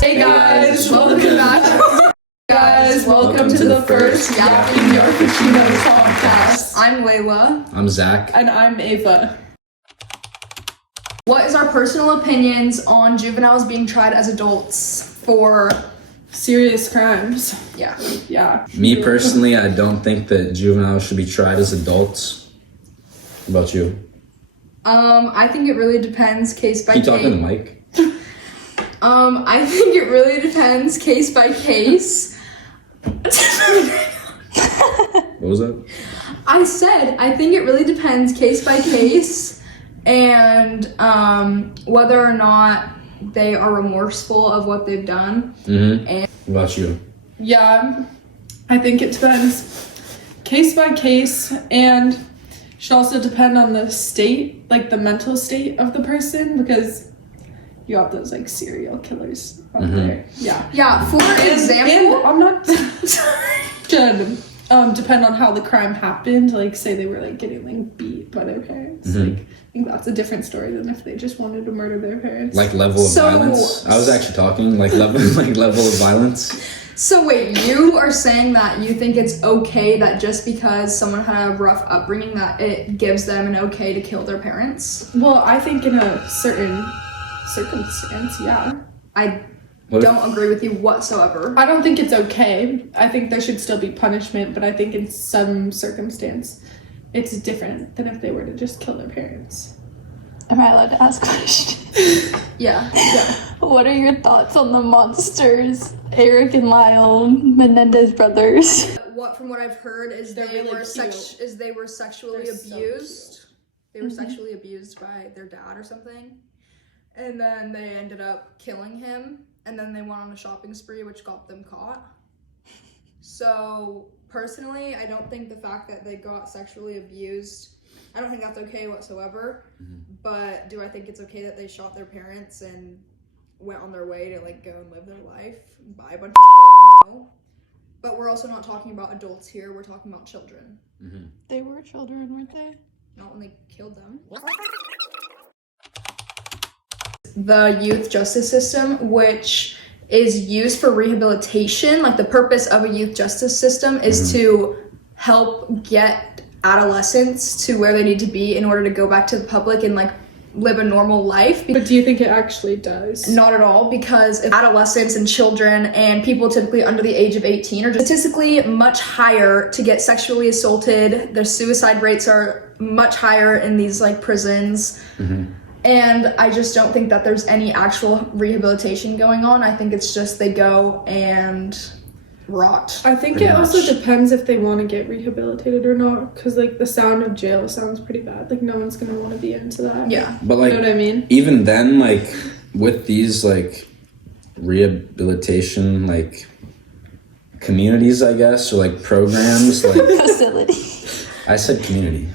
Hey guys, welcome back. Welcome to the first Yapping Yarfachinos podcast. I'm Layla. I'm Zach. And I'm Ava. What is our personal opinions on juveniles being tried as adults for serious crimes? Yeah. Me personally, I don't think that juveniles should be tried as adults. What about you? I think it really depends case by case. Keep talking to the mic. I think it really depends case by case. What was that? I said I think it really depends case by case and whether or not they are remorseful of what they've done. Mm-hmm. And What about you? Yeah, I think it depends case by case and should also depend on the state, like the mental state of the person, because you have those like serial killers out there. Yeah, for example, and I'm not should depend on how the crime happened. Like say they were like getting like beat by their parents. Mm-hmm. Like I think that's a different story than if they just wanted to murder their parents. Like level of violence? I was actually talking like level of violence. So wait, you are saying that you think it's okay that just because someone had a rough upbringing that it gives them an okay to kill their parents? Well, I think in a certain circumstance, yeah. I don't agree with you whatsoever. I don't think it's okay. I think there should still be punishment, but I think in some circumstance it's different than if they were to just kill their parents. Am I allowed to ask questions? Yeah. What are your thoughts on the monsters, Eric and Lyle Menendez brothers? From what I've heard is They're they really were cute. they were sexually They're so abused. They were sexually abused by their dad or something. And then they ended up killing him, and then they went on a shopping spree, which got them caught. So, personally, I don't think the fact that they got sexually abused, I don't think that's okay whatsoever. Mm-hmm. But do I think it's okay that they shot their parents and went on their way to, like, go and live their life and buy a bunch of shit? No. But we're also not talking about adults here, we're talking about children. Mm-hmm. They were children, weren't they? Not when they killed them. The youth justice system, which is used for rehabilitation, like the purpose of a youth justice system is to help get adolescents to where they need to be in order to go back to the public and like live a normal life. But do you think it actually does? Not at all, because if adolescents and children and people typically under the age of 18 are statistically much higher to get sexually assaulted. Their suicide rates are much higher in these like prisons. Mm-hmm. And I just don't think that there's any actual rehabilitation going on. I think it's just they go and rot. I think Pretty it also much. depends if they want to get rehabilitated or not, because like the sound of jail sounds pretty bad. Like no one's gonna want to be into that. Yeah. But like, you know what I mean? even then, like with these like rehabilitation like communities, I guess, or like programs, like Facility. I said community.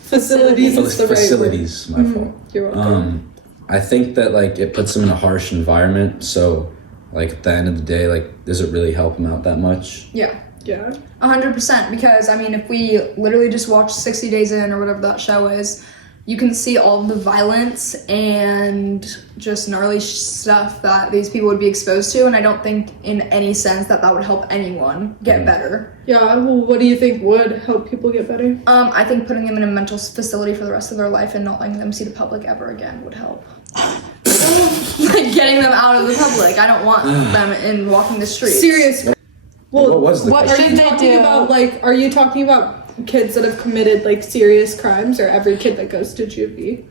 Facilities is the right word. Facilities, my fault. You're welcome. I think that like it puts them in a harsh environment, so like at the end of the day, like does it really help them out that much? Yeah. Yeah. 100%, because I mean, if we literally just watch 60 Days In or whatever that show is, you can see all of the violence and just gnarly stuff that these people would be exposed to, and I don't think in any sense that would help anyone get better. Yeah. Well, what do you think would help people get better? I think putting them in a mental facility for the rest of their life and not letting them see the public ever again would help. Like getting them out of the public. I don't want them in walking the streets. Serious. What Well, was the what question? are you should they talking do? about like? Are you talking about kids that have committed like serious crimes, or every kid that goes to juvie?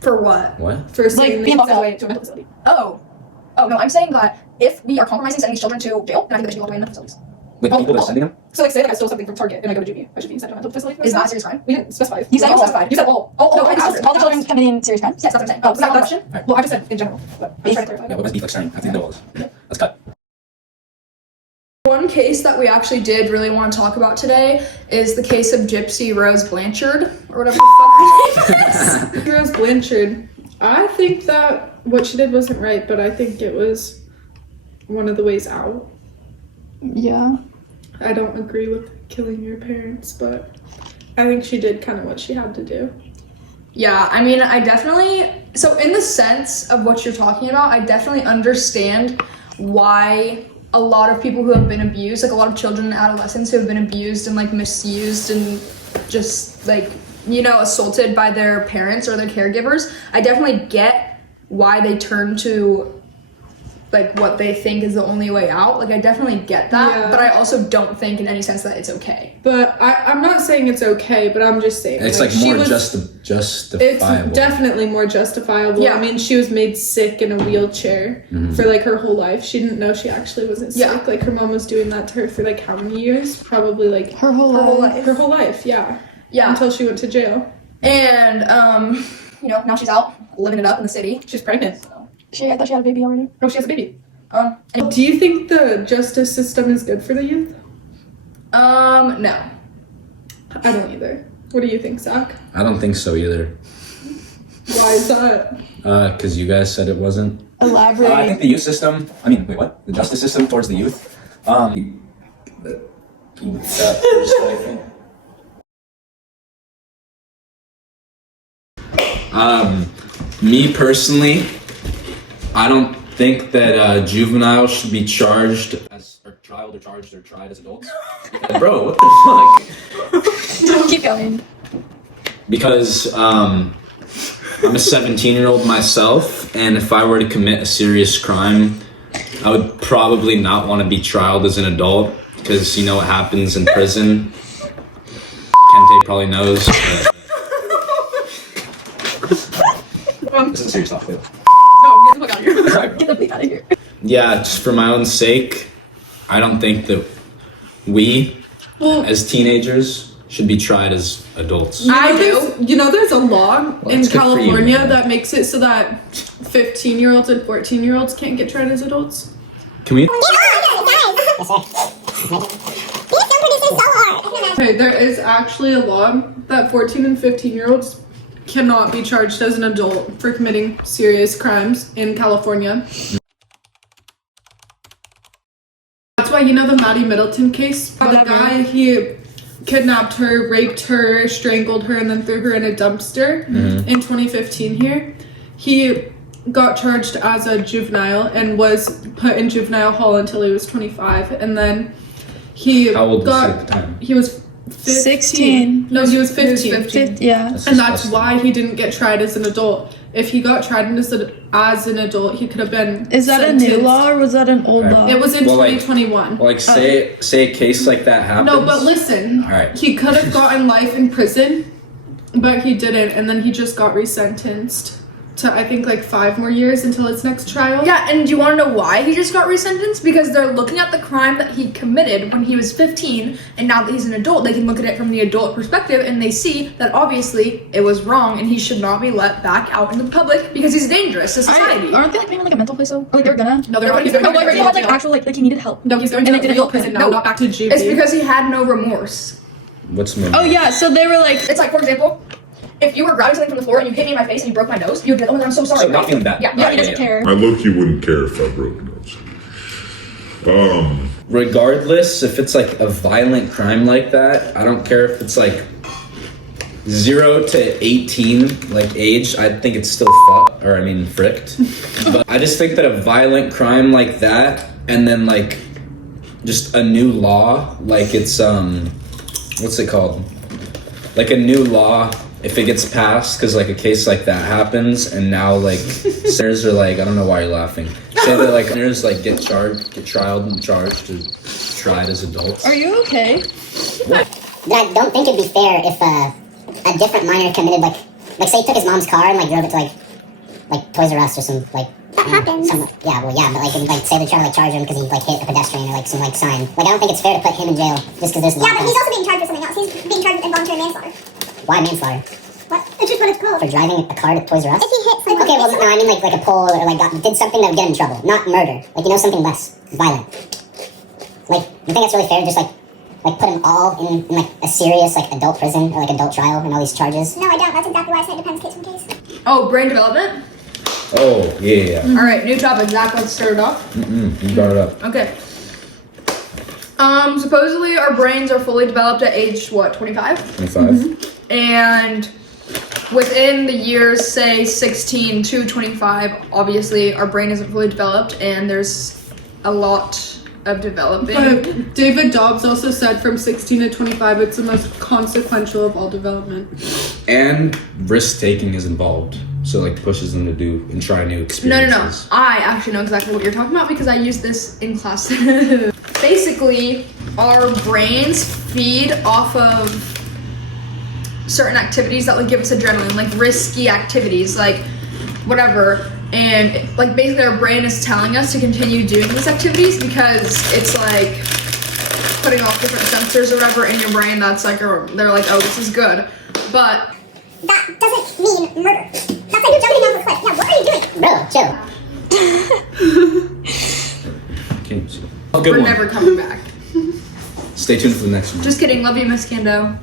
For what? What? For saying being they locked away to a mental facility. Oh, no, I'm saying that if we are compromising sending these children to jail, then I think they should be locked away in mental facilities. With people that are sending them? So like say that I stole something from Target and I go to juvie, I should be sent to a mental facility. Is that a serious crime? We didn't specify. You said all. You said all. Oh, I just- All the children committing serious crimes? Yes, that's what I'm saying. Oh, Was that that's- question? Well, I just said in general. But I'm trying to clarify. Yeah, what was beef like starting at the end of all this? Let's cut. One case that we actually did really want to talk about today is the case of Gypsy Rose Blanchard, or whatever the fuck her name is. Rose Blanchard. I think that what she did wasn't right, but I think it was one of the ways out. Yeah. I don't agree with killing your parents, but I think she did kind of what she had to do. Yeah, I mean, I definitely, so in the sense of what you're talking about, I definitely understand why a lot of people who have been abused, like a lot of children and adolescents who have been abused and like misused and just like, you know, assaulted by their parents or their caregivers, I definitely get why they turn to like what they think is the only way out. Like I definitely get that, Yeah. but I also don't think in any sense that it's okay. But I'm not saying it's okay, but I'm just saying It's like she more was- justifiable. It's definitely more justifiable. Yeah. I mean, she was made sick in a wheelchair for like her whole life. She didn't know she actually wasn't sick. Yeah. Like her mom was doing that to her for like how many years? Probably like Her whole life. her whole life, yeah. Yeah. Until she went to jail. And you know, now she's out living it up in the city. She's pregnant. I thought she had a baby already. Oh, she has a baby. And, Do you think the justice system is good for the youth? no. I don't either. What do you think, Zach? I don't think so either. Why is that? Because you guys said it wasn't. Elaborate. I think the youth system, wait, what? The justice system towards the youth? Me personally, I don't think that juveniles should be charged as or tried as adults. Bro, what the fuck? Keep going. Because I'm a 17-year-old myself, and if I were to commit a serious crime, I would probably not want to be trialed as an adult, because you know what happens in prison. Kente probably knows. This is serious stuff, too. No, get the fuck out of here. Get the fuck out of here. Yeah, just for my own sake, I don't think that we, as teenagers, should be tried as adults. You know, there's a law in it's good for you, California man. that makes it so that 15-year-olds and 14-year-olds can't get tried as adults. Can we? Okay, there is actually a law that 14 and 15-year-olds cannot be charged as an adult for committing serious crimes in California. That's why, you know, the Maddie Middleton case? The guy, he kidnapped her, raped her, strangled her, and then threw her in a dumpster in 2015 here. He got charged as a juvenile and was put in juvenile hall until he was 25. And then he How old was got... he at the time? He was 15. 16. No, he was 15. Yeah. And that's why he didn't get tried as an adult. If he got tried as an adult, he could have been Is that a new sentenced. law or was that an old Right. law? It was in Well, like- 2021. Like, say a case like that happens. No, but listen. Alright. He could have gotten life in prison, but he didn't. And then he just got resentenced to, I think, like 5 more years until his next trial. Yeah, and do you want to know why he just got resentenced? Because they're looking at the crime that he committed when he was 15, and now that he's an adult, they can look at it from the adult perspective, and they see that obviously it was wrong, and he should not be let back out in the public because he's dangerous to society. Aren't they like putting him in like a mental place though? Or like they were gonna? No, they're not. He's Oh, going wait, to he had like actual like he needed help. No, he's going And to they didn't real help prison him. now, No. not back to juvie. It's because he had no remorse. What's more? Oh yeah, so they were like, It's like, for example, if you were grabbing something from the floor and you hit me in my face and you broke my nose, you'd be like, oh, I'm so sorry. So not feeling bad. Yeah, yeah, he doesn't care. I low-key wouldn't care if I broke nose. Regardless, if it's like a violent crime like that, I don't care if it's like 0 to 18, like age, I think it's still fricked. But I just think that a violent crime like that, and then like just a new law, like it's what's it called? Like a new law, if it gets passed, because like a case like that happens, and now like senators are like, I don't know why you're laughing. Say that like senators like get tried and charged and tried as adults. Are you okay? But I don't think it'd be fair if a different minor committed like say he took his mom's car and like drove it to like Toys R Us or some like That happens. but like and, like say they're trying to like charge him because he like hit a pedestrian or like some like sign. Like I don't think it's fair to put him in jail just because there's Yeah, but he's also being charged with something else. He's being charged with involuntary manslaughter. Why manslaughter? What? It's just what it's called. For driving a car to Toys R Us? If he hit someone. Okay, well no, I mean like a pole or like did something that would get him in trouble, not murder. Like something less violent. Like you think that's really fair? Just like put them all in like a serious like adult prison or like adult trial and all these charges? No, I don't. That's exactly why I said it depends case from case. Oh, brain development? Oh, yeah. All right, new topic. Zach, let's start it off. You brought it up. Okay. Supposedly our brains are fully developed at age, what, 25? 25. And within the years, say 16 to 25, obviously our brain isn't fully developed and there's a lot of developing. But David Dobbs also said from 16 to 25, it's the most consequential of all development. And risk taking is involved. So like pushes them to do and try new experiences. No. I actually know exactly what you're talking about because I use this in class. Basically, our brains feed off of certain activities that would give us adrenaline, like risky activities, like whatever. And like basically our brain is telling us to continue doing these activities because it's like putting off different sensors or whatever in your brain that's like, they're like, oh, this is good. But That doesn't mean murder. That's like you're jumping off a cliff. Yeah, what are you doing? Bro, chill. Okay. Good we're one. never coming back. Stay tuned for the next one. Just kidding. Love you, Miss Kando.